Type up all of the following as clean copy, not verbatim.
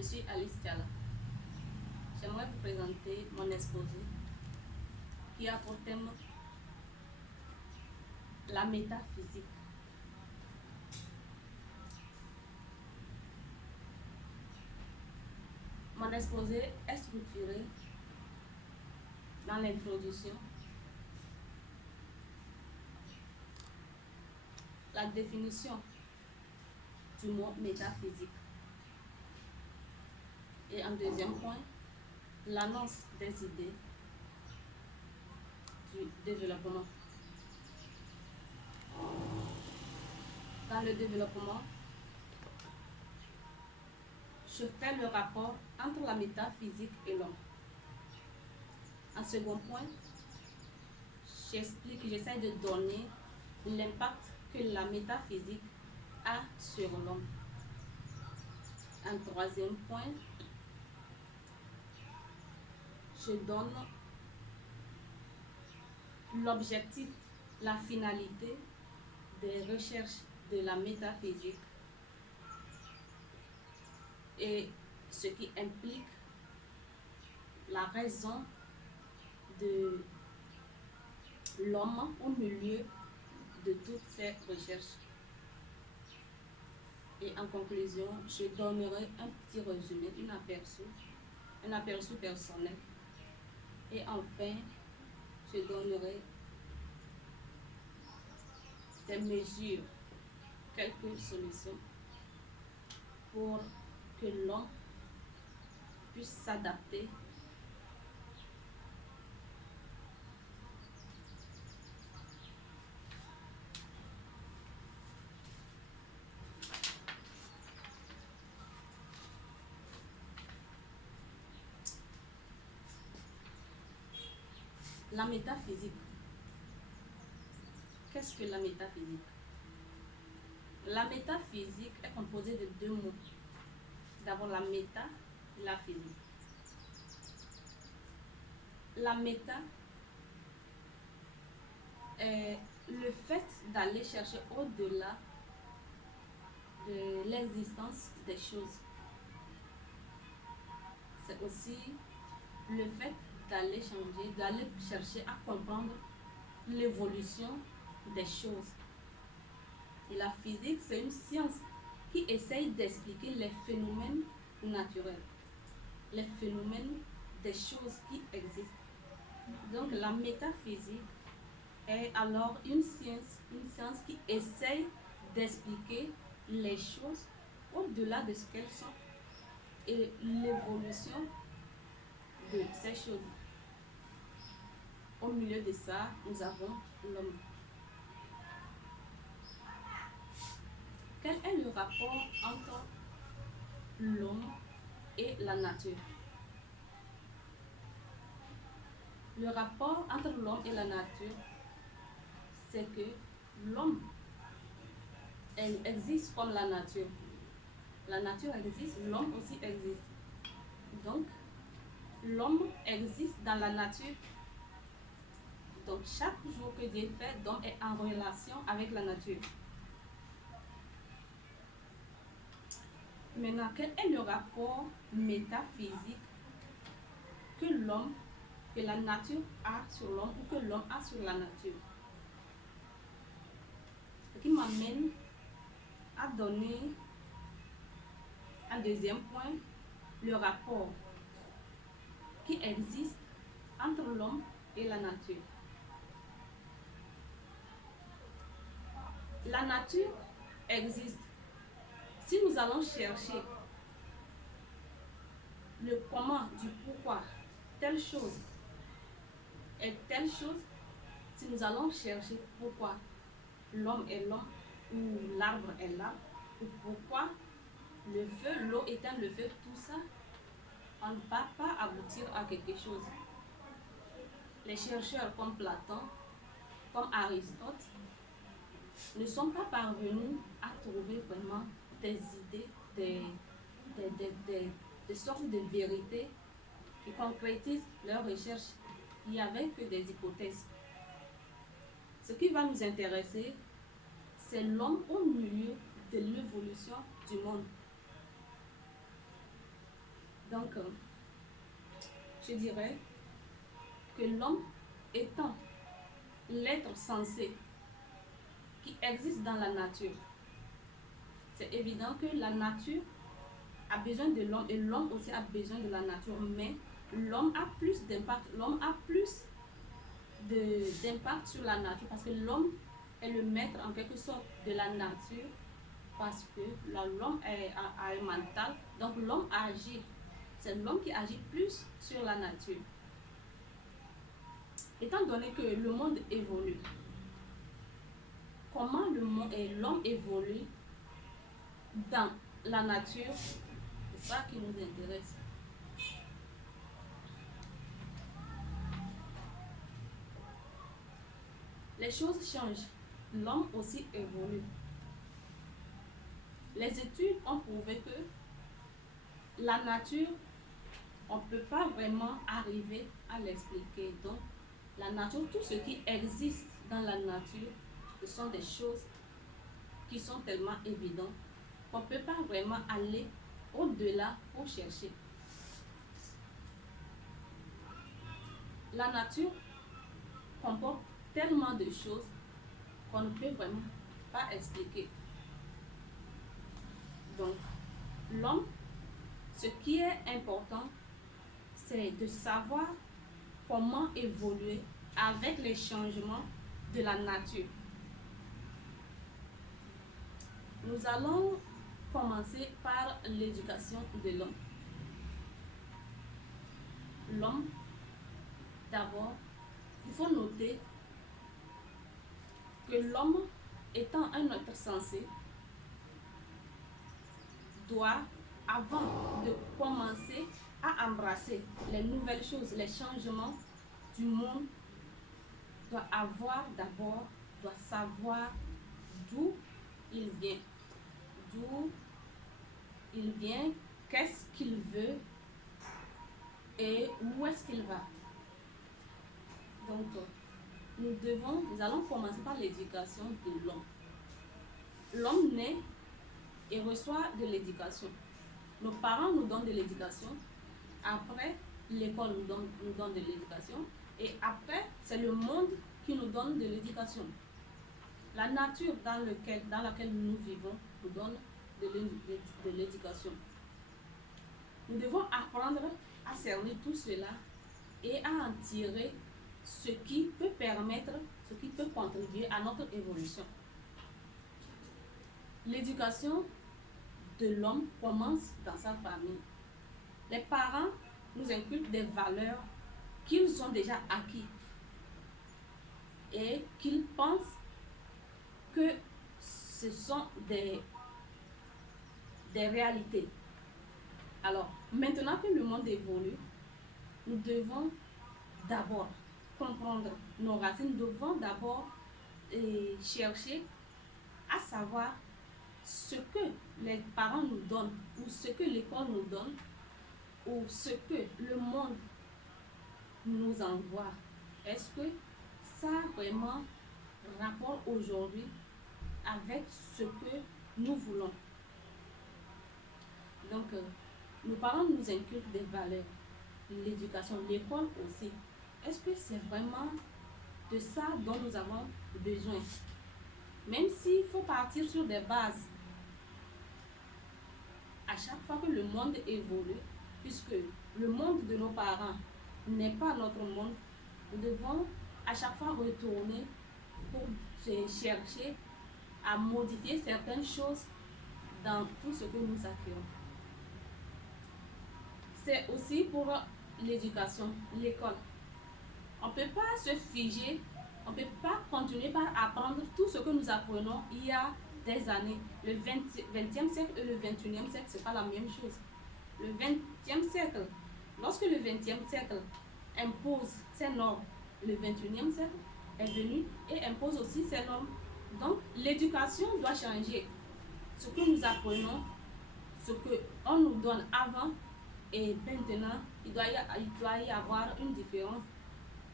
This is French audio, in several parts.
Je suis Alice Diala. J'aimerais vous présenter mon exposé qui a pour thème la métaphysique. Mon exposé est structuré dans l'introduction, la définition du mot métaphysique et en deuxième point, l'annonce des idées du développement. Dans le développement, je fais le rapport entre la métaphysique et l'homme. En second point, j'essaie de donner l'impact que la métaphysique a sur l'homme. En troisième point, je donne l'objectif, la finalité des recherches de la métaphysique et ce qui implique la raison de l'homme au milieu de toutes ces recherches. Et en conclusion, je donnerai un petit résumé, un aperçu personnel. Et enfin, je donnerai des mesures, quelques solutions pour que l'homme puisse s'adapter la métaphysique. Qu'est-ce que la métaphysique? La métaphysique est composée de deux mots. D'abord la méta et la physique. La méta est le fait d'aller chercher au-delà de l'existence des choses. C'est aussi le fait d'aller chercher à comprendre l'évolution des choses. Et la physique, c'est une science qui essaye d'expliquer les phénomènes naturels, les phénomènes des choses qui existent. Donc la métaphysique est alors une science qui essaye d'expliquer les choses au-delà de ce qu'elles sont et l'évolution de ces choses. Au milieu de ça, nous avons l'homme. Quel est le rapport entre l'homme et la nature? Le rapport entre l'homme et la nature, c'est que l'homme existe comme la nature. La nature existe, l'homme aussi existe. Donc, l'homme existe dans la nature. Donc, chaque jour que Dieu fait, l'homme est en relation avec la nature. Maintenant, quel est le rapport métaphysique que la nature a sur l'homme ou que l'homme a sur la nature? Ce qui m'amène à donner un deuxième point, le rapport qui existe entre l'homme et la nature. La nature existe. Si nous allons chercher le comment du pourquoi telle chose est telle chose, si nous allons chercher pourquoi l'homme est l'homme ou l'arbre est l'arbre, ou pourquoi le feu, l'eau éteint le feu, tout ça, on ne va pas aboutir à quelque chose. Les chercheurs comme Platon, comme Aristote, ne sont pas parvenus à trouver vraiment des idées, des sortes de vérités qui concrétisent leurs recherches. Il n'y avait que des hypothèses. Ce qui va nous intéresser, c'est l'homme au milieu de l'évolution du monde. Donc, je dirais que l'homme étant l'être sensé qui existe dans la nature, c'est évident que la nature a besoin de l'homme et l'homme aussi a besoin de la nature, mais l'homme a plus d'impact, l'homme a plus d'impact sur la nature parce que l'homme est le maître en quelque sorte de la nature parce que l'homme a un mental, donc l'homme agit, c'est l'homme qui agit plus sur la nature. Étant donné que le monde évolue, comment l'homme évolue dans la nature, c'est ça qui nous intéresse. Les choses changent, l'homme aussi évolue. Les études ont prouvé que la nature, on ne peut pas vraiment arriver à l'expliquer. Donc, la nature, tout ce qui existe dans la nature, ce sont des choses qui sont tellement évidentes qu'on ne peut pas vraiment aller au-delà pour chercher. La nature comporte tellement de choses qu'on ne peut vraiment pas expliquer. Donc, l'homme, ce qui est important, c'est de savoir comment évoluer avec les changements de la nature. Nous allons commencer par l'éducation de l'homme. L'homme, d'abord, il faut noter que l'homme, étant un être sensé, doit, avant de commencer à embrasser les nouvelles choses, les changements du monde, doit savoir d'où il vient, qu'est-ce qu'il veut et où est-ce qu'il va. Donc, nous allons commencer par l'éducation de l'homme. L'homme naît et reçoit de l'éducation. Nos parents nous donnent de l'éducation. Après, l'école nous donne de l'éducation. Et après, c'est le monde qui nous donne de l'éducation. La nature dans laquelle nous vivons nous donne de l'éducation. Nous devons apprendre à cerner tout cela et à en tirer ce qui peut contribuer à notre évolution. L'éducation de l'homme commence dans sa famille. Les parents nous inculquent des valeurs qu'ils ont déjà acquis et qu'ils pensent que ce sont des réalités. Alors, maintenant que le monde évolue, nous devons d'abord comprendre nos racines, nous devons d'abord chercher à savoir ce que les parents nous donnent ou ce que l'école nous donne ou ce que le monde nous envoie. Est-ce que ça a vraiment rapport aujourd'hui avec ce que nous voulons? Donc, nos parents nous inculquent des valeurs, l'éducation, l'école aussi. Est-ce que c'est vraiment de ça dont nous avons besoin? Même s'il faut partir sur des bases, à chaque fois que le monde évolue, puisque le monde de nos parents n'est pas notre monde, nous devons à chaque fois retourner pour chercher à modifier certaines choses dans tout ce que nous acquérons. C'est aussi pour l'éducation, l'école. On ne peut pas se figer, on ne peut pas continuer par apprendre tout ce que nous apprenons il y a des années. Le 20e siècle et le 21e siècle, ce n'est pas la même chose. Le 20e siècle, lorsque le 20e siècle impose ses normes, le 21e siècle est venu et impose aussi ses normes. Donc, l'éducation doit changer. Ce que nous apprenons, ce qu'on nous donne avant et maintenant, il doit y avoir une différence.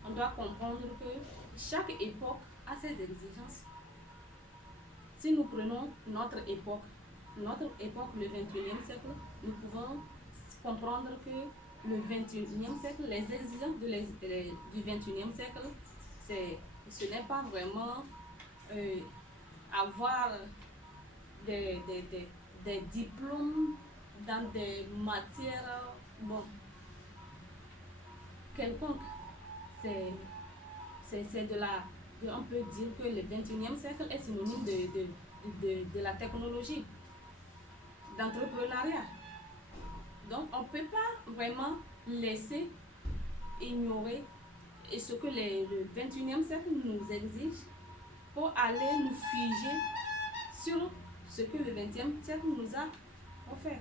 On doit comprendre que chaque époque a ses exigences. Si nous prenons notre époque, le 21e siècle, nous pouvons comprendre que le 21e siècle, les exigences du 21e siècle, ce n'est pas vraiment avoir des diplômes dans des matières, bon, quelconques. C'est on peut dire que le 21e siècle est synonyme de la technologie, d'entrepreneuriat. Donc, on ne peut pas vraiment laisser ignorer ce que le 21e siècle nous exige pour aller nous figer sur ce que le 20e siècle nous a offert.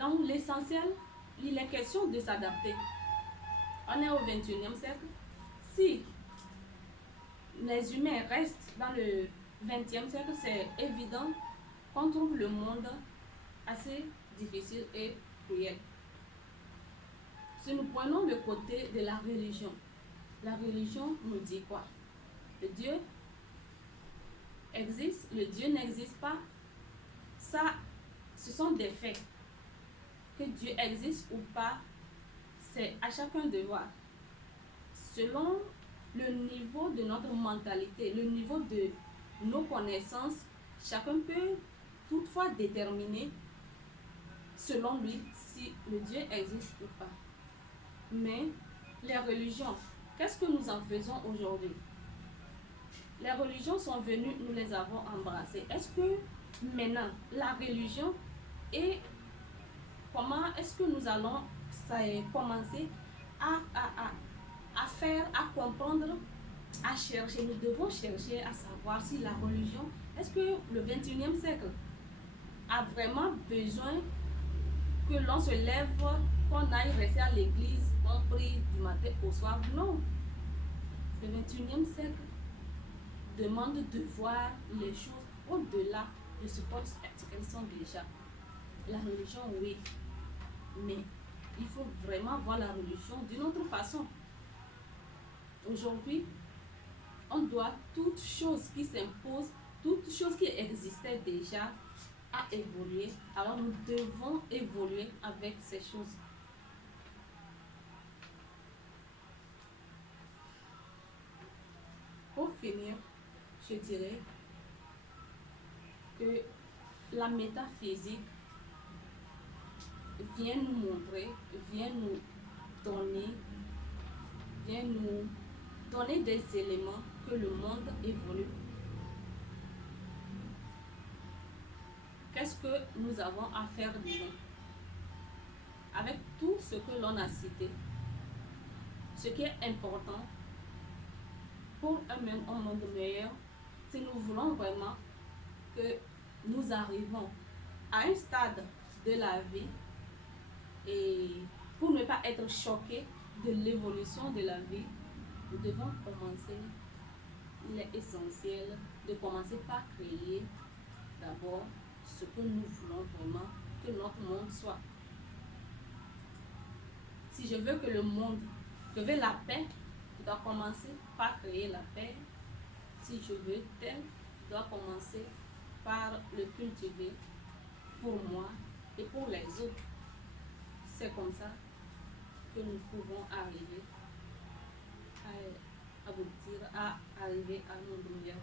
Donc, l'essentiel, il est question de s'adapter. On est au 21e siècle. Si les humains restent dans le 20e siècle, c'est évident qu'on trouve le monde assez difficile et cruel. Si nous prenons le côté de la religion nous dit quoi? Le Dieu existe, le Dieu n'existe pas. Ça, ce sont des faits. Que Dieu existe ou pas, c'est à chacun de voir. Selon le niveau de notre mentalité, le niveau de nos connaissances, chacun peut toutefois déterminer selon lui si le Dieu existe ou pas. Mais les religions, qu'est-ce que nous en faisons aujourd'hui? Les religions sont venues, nous les avons embrassées. Est-ce que maintenant, la religion est... Comment est-ce que nous allons commencer à faire, à comprendre, à chercher? Nous devons chercher à savoir si la religion... Est-ce que le 21e siècle a vraiment besoin que l'on se lève, qu'on aille rester à l'église, qu'on prie du matin au soir? Non. Le 21e siècle demande de voir les choses au-delà de ce qu'elles sont déjà. La religion, oui, mais il faut vraiment voir la religion d'une autre façon. Aujourd'hui, on doit toute chose qui s'impose, toute chose qui existait déjà à évoluer. Alors nous devons évoluer avec ces choses. Pour finir, je dirais que la métaphysique vient nous montrer, vient nous donner des éléments que le monde évolue. Qu'est-ce que nous avons à faire disons? Avec tout ce que l'on a cité, ce qui est important pour un monde meilleur, si nous voulons vraiment que nous arrivons à un stade de la vie et pour ne pas être choqués de l'évolution de la vie, nous devons commencer, il est essentiel de commencer par créer d'abord ce que nous voulons vraiment que notre monde soit. Si je veux que le monde, je veux la paix, je dois commencer par créer la paix. Si je veux tel, je dois commencer par le cultiver pour moi et pour les autres. C'est comme ça que nous pouvons arriver à aboutir, à arriver à un monde meilleur.